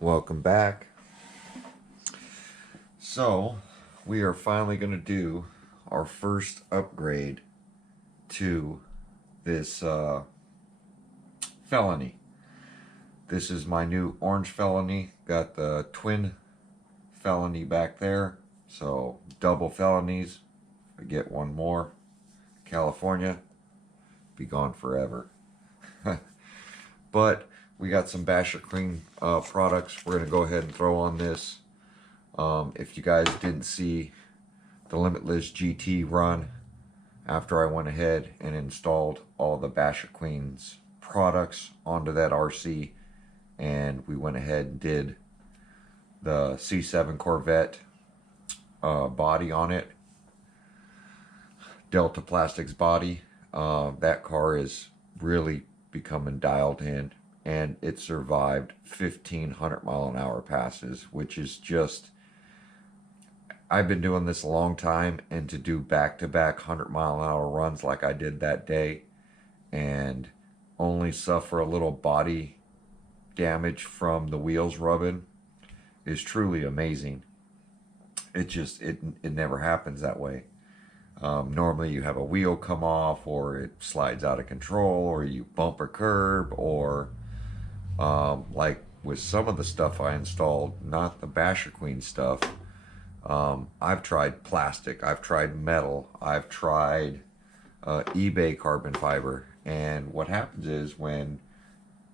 Welcome back. So, we are finally going to do our first upgrade to this Felony. This is my new orange Felony. Got the twin Felony back there. So, double Felonies. I get one more. California, be gone forever. But we got some Basherqueen products we're going to go ahead and throw on this. If you guys didn't see the Limitless GT run, after I went ahead and installed all the Basherqueen's products onto that RC, and we went ahead and did the C7 Corvette body on it, Delta Plastics body. That car is really becoming dialed in, and it survived 1,500 mile an hour passes, which is just, I've been doing this a long time, and to do back-to-back 100-mile-an-hour runs like I did that day and only suffer a little body damage from the wheels rubbing is truly amazing. It never happens that way. Normally you have a wheel come off, or it slides out of control, or you bump a curb, or like with some of the stuff I installed, not the Basherqueen stuff, I've tried plastic, I've tried metal, I've tried eBay carbon fiber, and what happens is when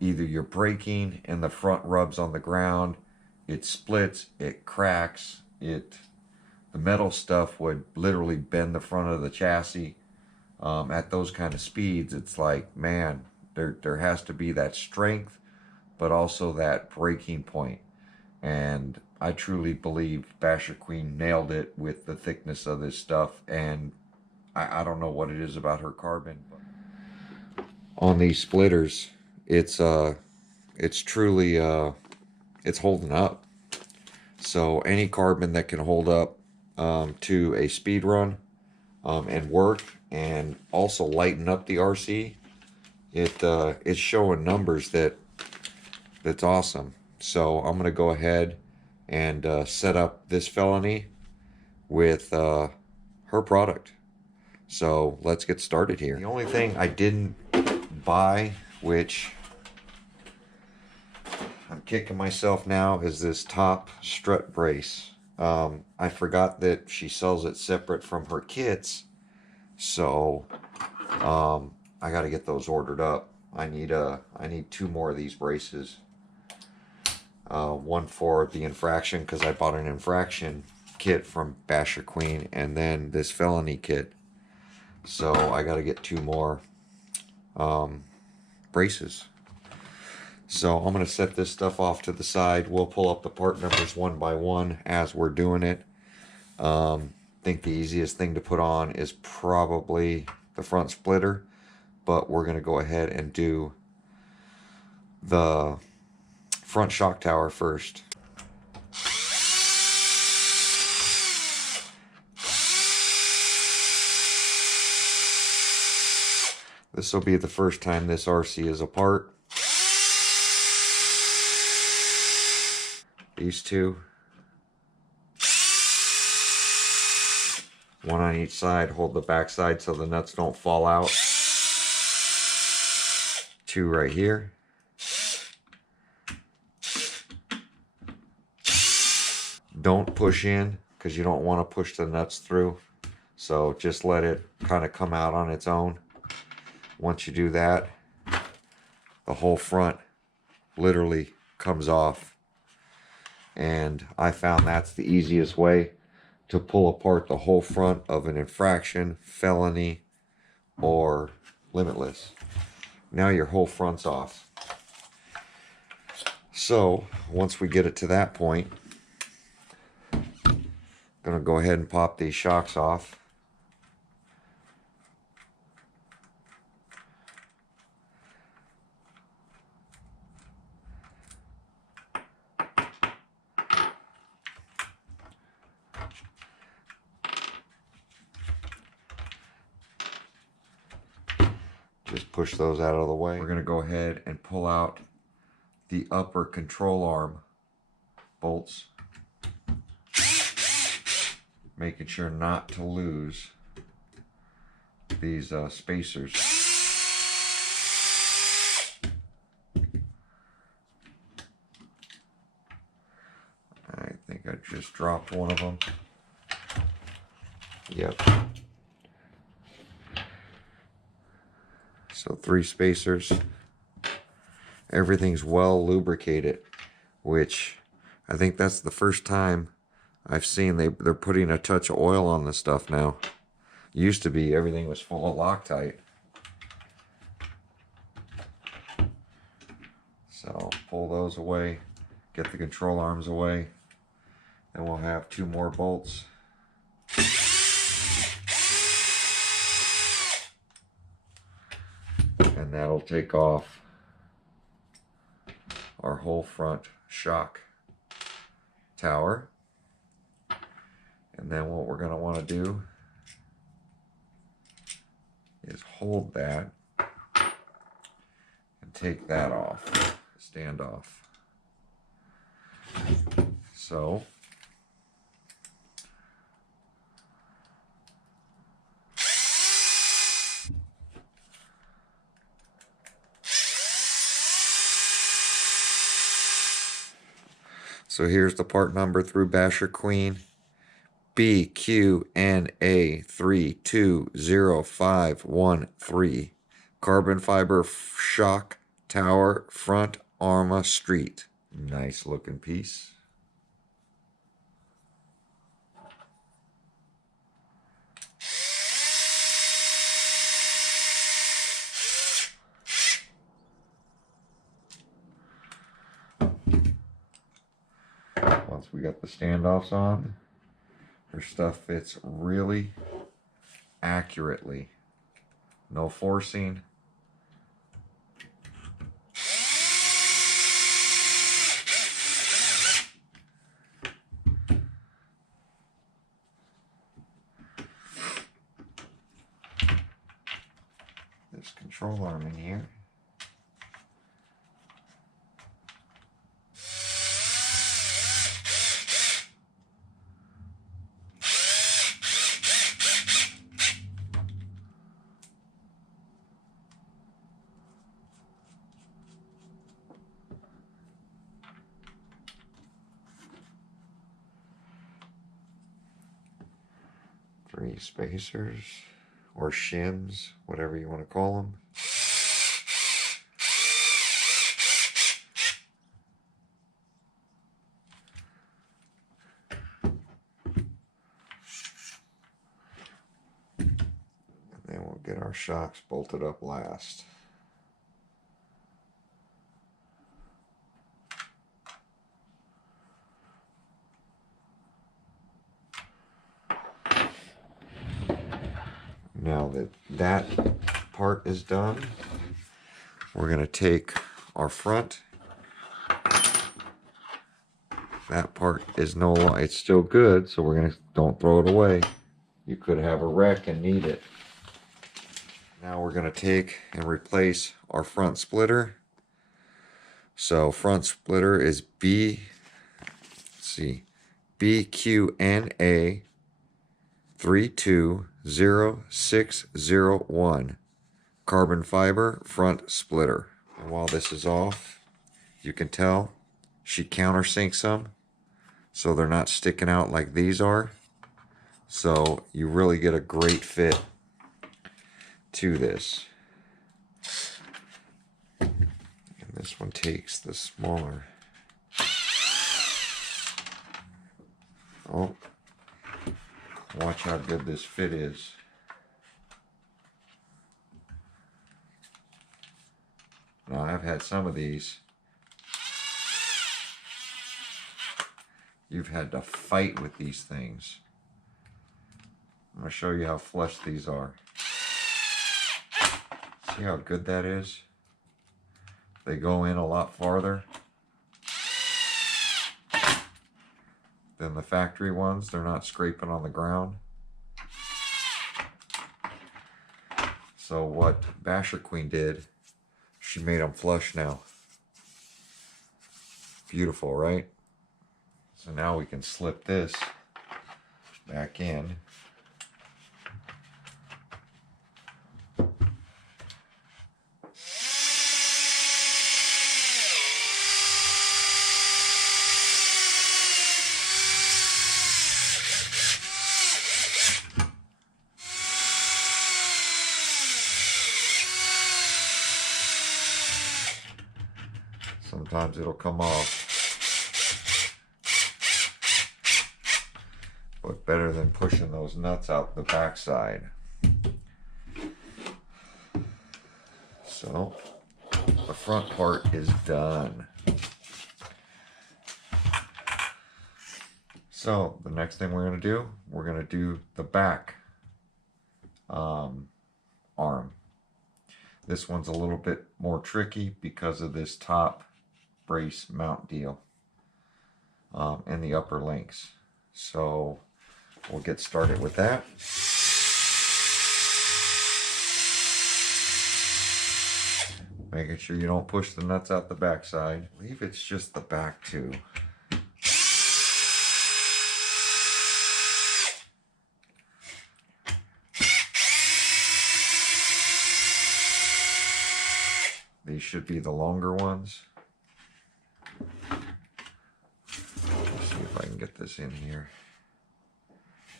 either you're braking and the front rubs on the ground, it splits, it cracks, the metal stuff would literally bend the front of the chassis. At those kind of speeds, it's like, man, there has to be that strength, but also that braking point. And I truly believe Basherqueen nailed it with the thickness of this stuff, and I don't know what it is about her carbon, but on these splitters, it's truly it's holding up. So any carbon that can hold up to a speed run and work, and also lighten up the RC, it's showing numbers that's awesome. So I'm gonna go ahead and set up this Felony with her product. So let's get started here. The only thing I didn't buy, which I'm kicking myself now, is this top strut brace. I forgot that she sells it separate from her kits, so I got to get those ordered up. I need 2 more of these braces. One for the infraction, because I bought an infraction kit from Basherqueen, and then this Felony kit. So I got to get 2 more braces. So I'm going to set this stuff off to the side. We'll pull up the part numbers one by one as we're doing it. I think the easiest thing to put on is probably the front splitter, but we're going to go ahead and do the front shock tower first. This will be the first time this RC is apart. These 2. One on each side. Hold the back side so the nuts don't fall out. 2 right here. Don't push in, because you don't want to push the nuts through. So just let it kind of come out on its own. Once you do that, the whole front literally comes off. And I found that's the easiest way to pull apart the whole front of an infraction, Felony, or Limitless. Now your whole front's off. So once we get it to that point, I'm going to go ahead and pop these shocks off. Just push those out of the way. We're going to go ahead and pull out the upper control arm bolts. Making sure not to lose these spacers. I think I just dropped one of them. Yep. So 3 spacers. Everything's well lubricated, which I think that's the first time I've seen they're putting a touch of oil on this stuff now. Used to be everything was full of Loctite. So pull those away, get the control arms away, and we'll have 2 more bolts. And that'll take off our whole front shock tower. And then what we're going to want to do is hold that and take that off, stand off. So here's the part number through Basherqueen. BQNA320513. Carbon fiber shock tower front Arrma street. Nice looking piece. Once we got the standoffs on, her stuff fits really accurately. No forcing. This control arm in here. Three spacers or shims, whatever you want to call them. And then we'll get our shocks bolted up last. Now that that part is done, we're going to take our front. That part is it's still good, so we're going to, don't throw it away. You could have a wreck and need it. Now we're going to take and replace our front splitter. So front splitter is BQNA 320601 carbon fiber front splitter. And while this is off, you can tell she countersinks them so they're not sticking out like these are. So you really get a great fit to this. And this one takes the smaller. Oh, watch how good this fit is. Now I've had some of these. You've had to fight with these things. I'm going to show you how flush these are. See how good that is? They go in a lot farther than the factory ones. They're not scraping on the ground. So what Basherqueen did, she made them flush now. Beautiful, right? So now we can slip this back in. Sometimes it'll come off, but better than pushing those nuts out the backside. So the front part is done. So the next thing we're going to do the back arm. This one's a little bit more tricky because of this top brace mount deal and the upper links. So we'll get started with that. Making sure you don't push the nuts out the backside. I believe it's just the back too. These should be the longer ones. Let's see if I can get this in here.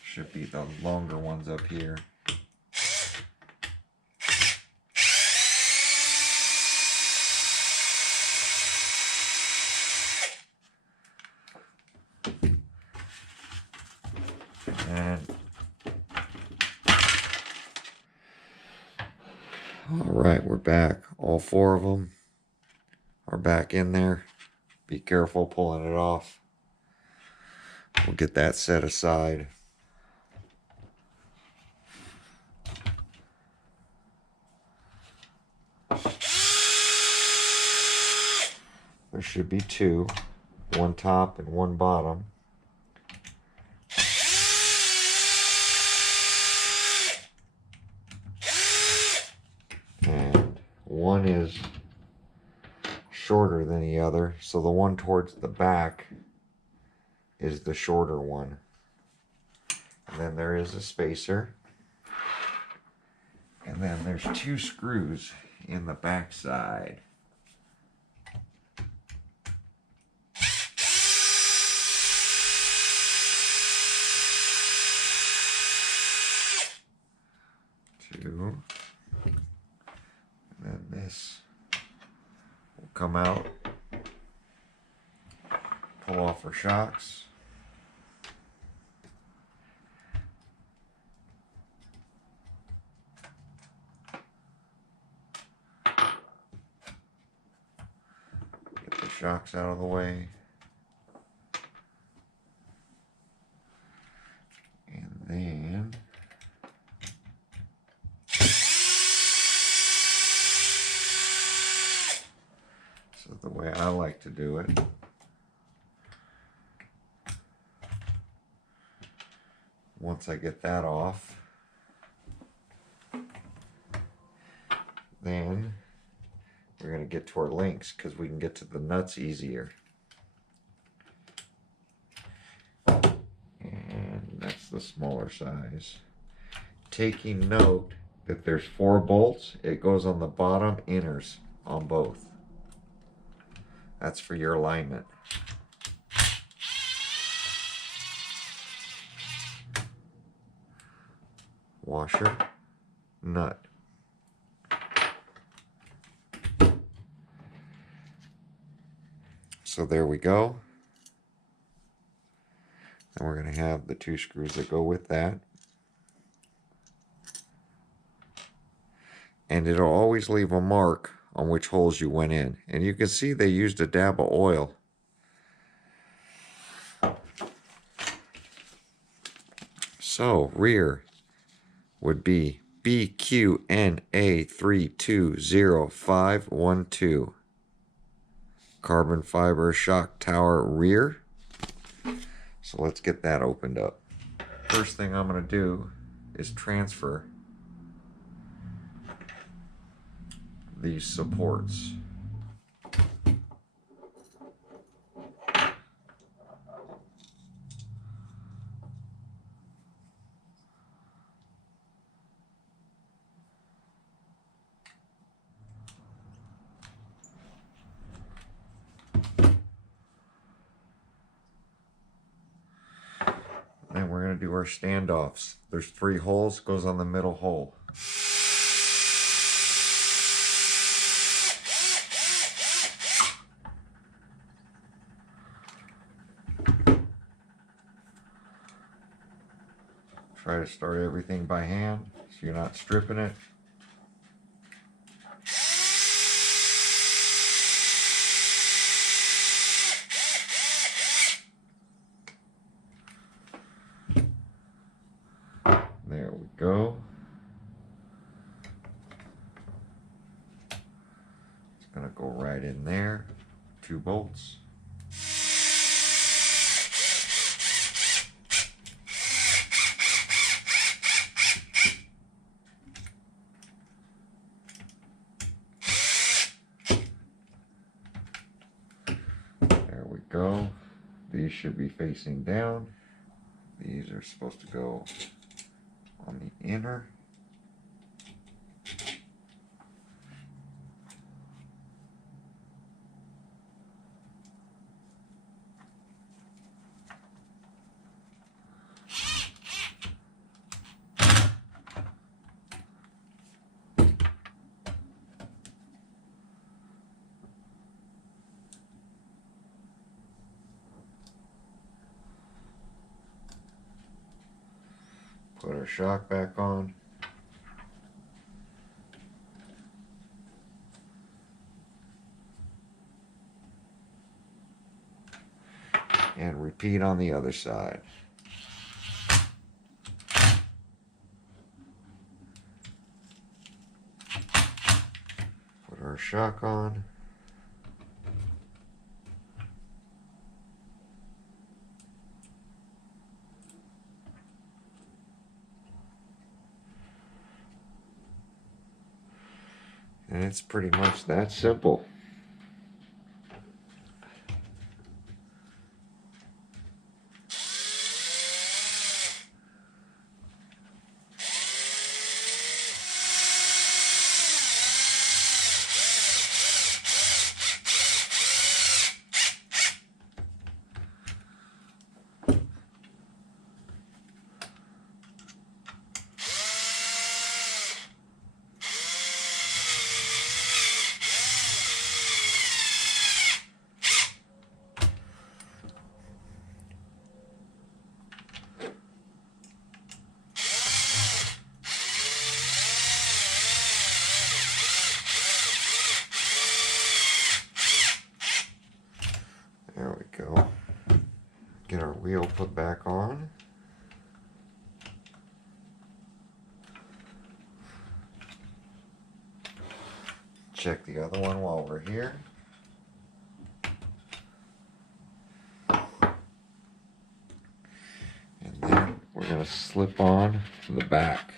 Should be the longer ones up here. And all right, we're back. All four of them are back in there. Be careful pulling it off. We'll get that set aside. There should be two, one top and one bottom. And one is shorter than the other, so the one towards the back is the shorter one. And then there is a spacer. And then there's two screws in the back side. Two. And then this will come out. Pull off our shocks. Get the shocks out of the way. And then so the way I like to do it, once I get that off, then we're going to get to our links because we can get to the nuts easier. And that's the smaller size. Taking note that there's 4 bolts. It goes on the bottom inners on both. That's for your alignment. Washer, nut. So there we go. And we're going to have the 2 screws that go with that. And it'll always leave a mark on which holes you went in. And you can see they used a dab of oil. So rear would be BQNA320512. Carbon fiber shock tower rear. So let's get that opened up. First thing I'm going to do is transfer these supports. to do our standoffs. There's 3 holes, goes on the middle hole. Try to start everything by hand so you're not stripping it. There we go. It's going to go right in there. 2 bolts. There we go. These should be facing down. These are supposed to go on the inner. Put our shock back on. And repeat on the other side. Put our shock on. And it's pretty much that simple. There we go. Get our wheel put back on. Check the other one while we're here. And then we're going to slip on the back.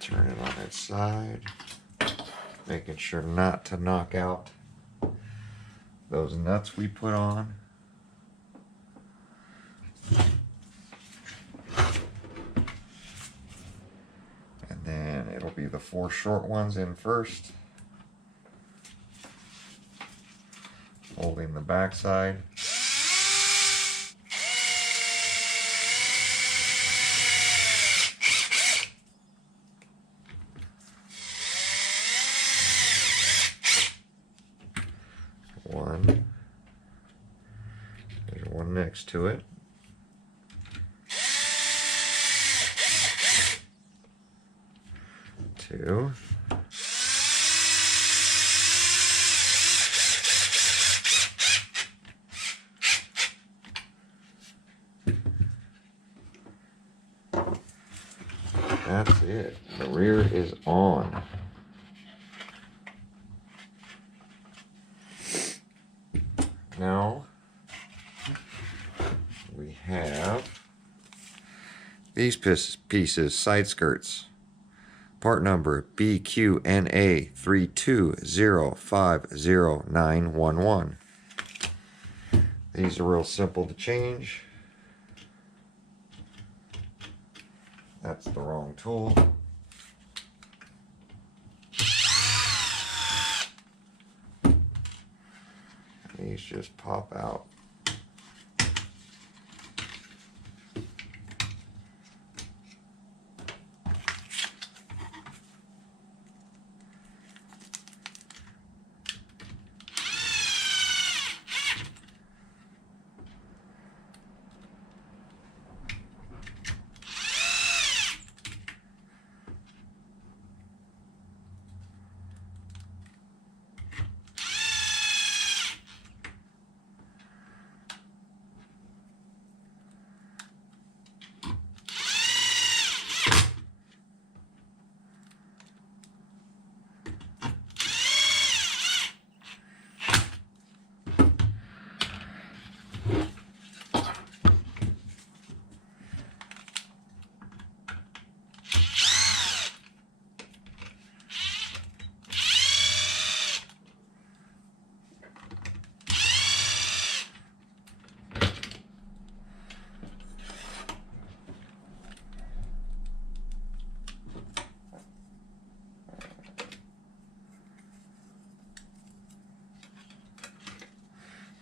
Turn it on its side, making sure not to knock out those nuts we put on. And then it'll be the 4 short ones in first, holding the back side. One. There's one next to it. Two. That's it. The rear is on. Now we have These pieces, side skirts, part number BQNA320500911. These are real simple to change. That's the wrong tool. These just pop out.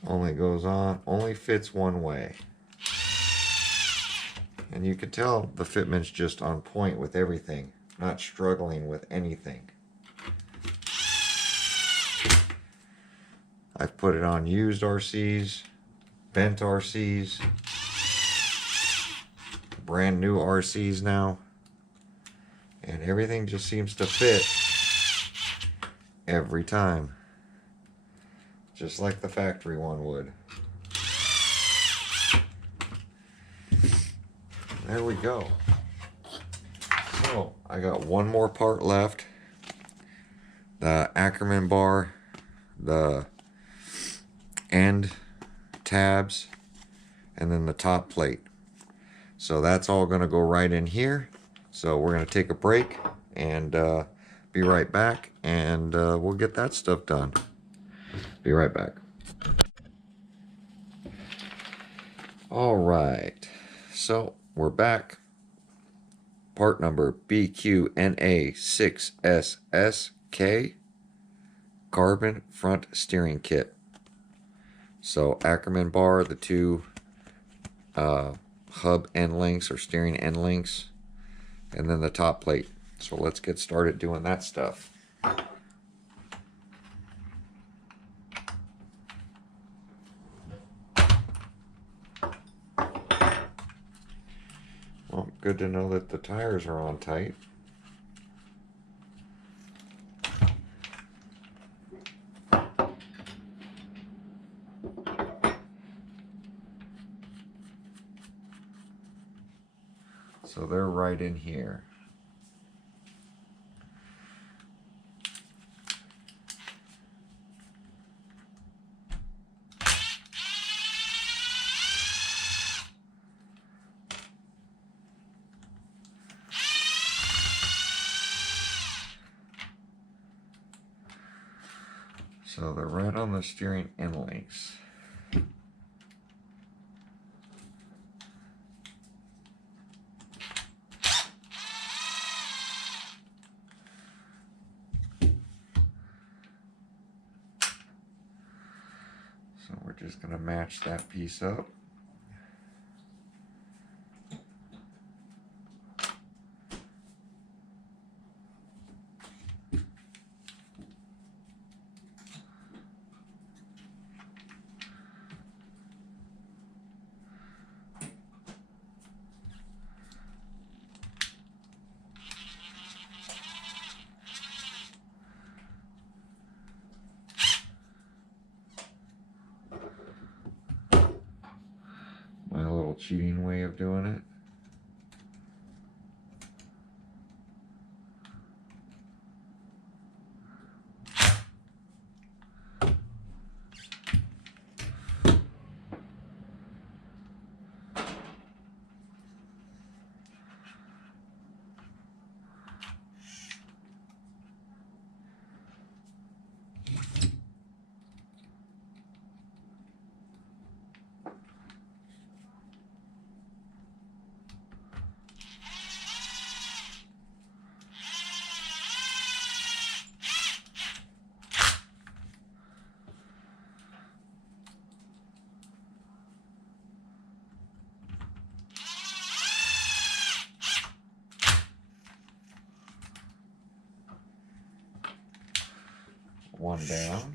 Only goes on, only fits one way. And you can tell the fitment's just on point with everything, not struggling with anything. I've put it on used RCs, bent RCs, brand new RCs now, and everything just seems to fit every time. Just like the factory one would. There we go. So I got one more part left. The Arrma bar, the end tabs, and then the top plate. So that's all going to go right in here. So we're going to take a break and be right back, and we'll get that stuff done. Be right back. All right, so we're back. Part number BQNA6SSK carbon front steering kit. So Arrma bar, the two hub end links or steering end links, and then the top plate. So let's get started doing that stuff. Well, good to know that the tires are on tight. So they're right in here. So they're right on the steering end links. So we're just going to match that piece up. My little cheating way of doing it. one down.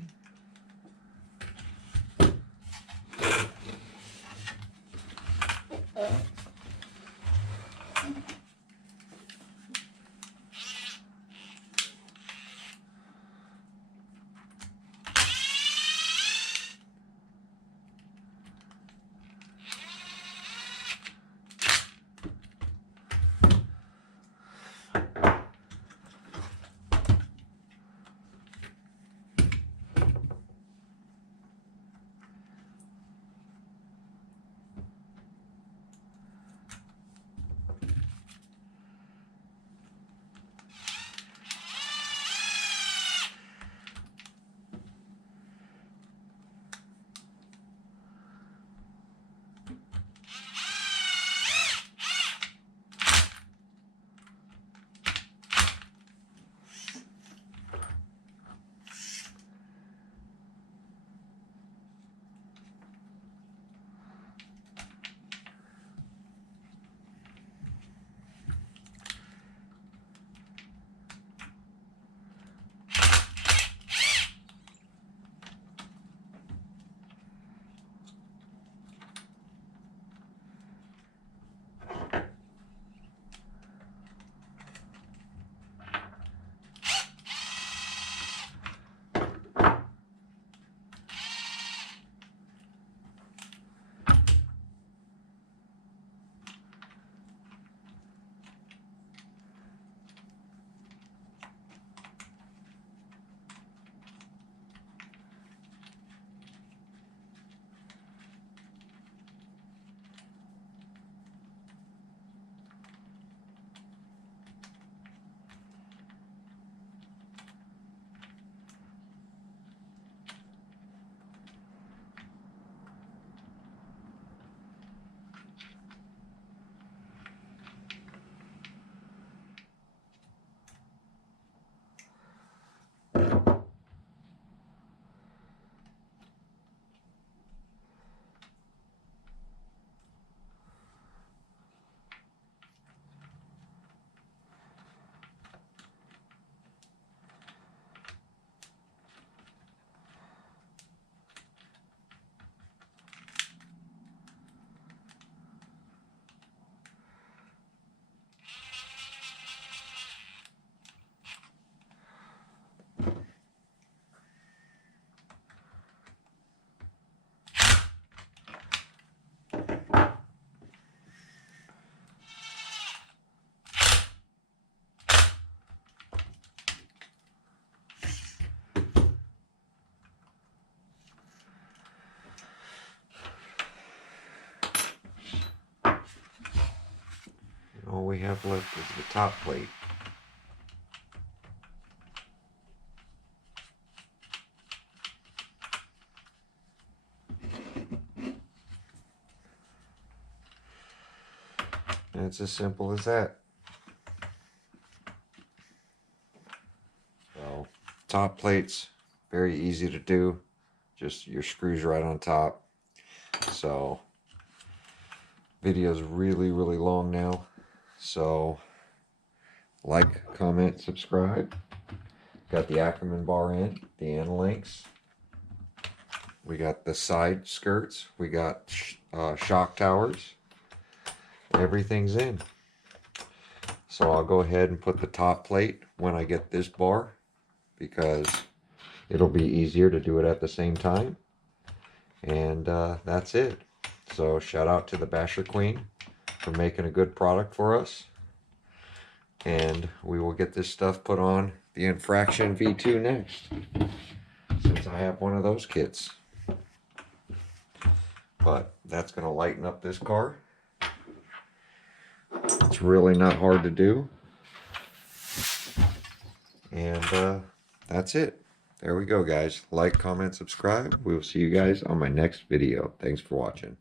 All we have left is the top plate. And it's as simple as that. So, top plates, very easy to do. Just your screws right on top. So, video's really long now. So, like, comment, subscribe. Got the Arrma bar end, the end links. We got the side skirts. We got shock towers. Everything's in. So I'll go ahead and put the top plate when I get this bar, because it'll be easier to do it at the same time. And that's it. So shout out to the Basher Queen for making a good product for us. And we will get this stuff put on the Infraction V2 next, since I have one of those kits. But that's going to lighten up this car. It's really not hard to do. And that's it. There we go, guys. Like, comment, subscribe. We will see you guys on my next video. Thanks for watching.